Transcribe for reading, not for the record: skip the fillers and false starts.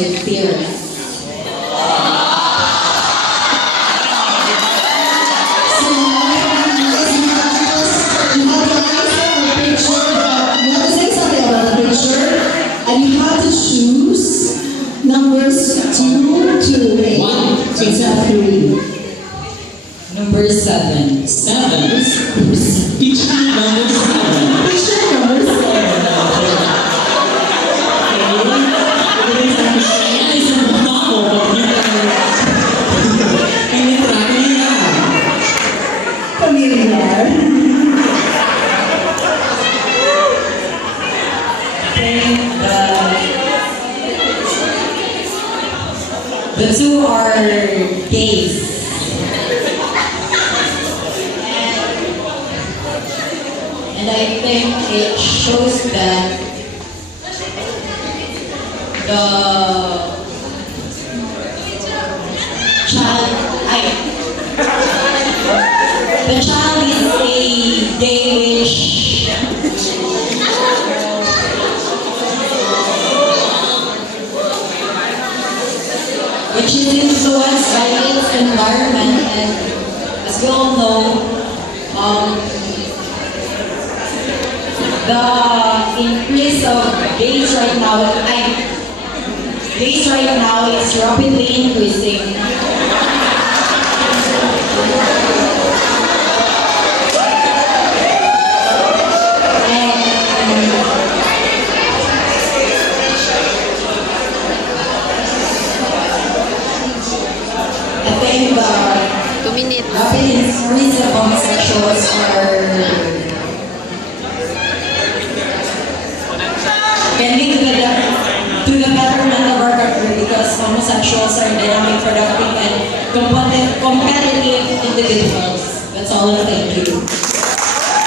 with fears. And you have to choose numbers 2 to 8. 1, 2, 3. Number 7. 7. Picture number 7. Picture number 7. Familiar. The two are gays. And I think it shows that the child is a gayish which is influenced by its environment, and as we all know, the increase of gays right now is rapidly increasing. I think the 2 minutes. rapid increase of homosexuals can lead to the betterment of our country, because homosexuals are dynamic, productive, and competitive individuals. That's all. Thank you.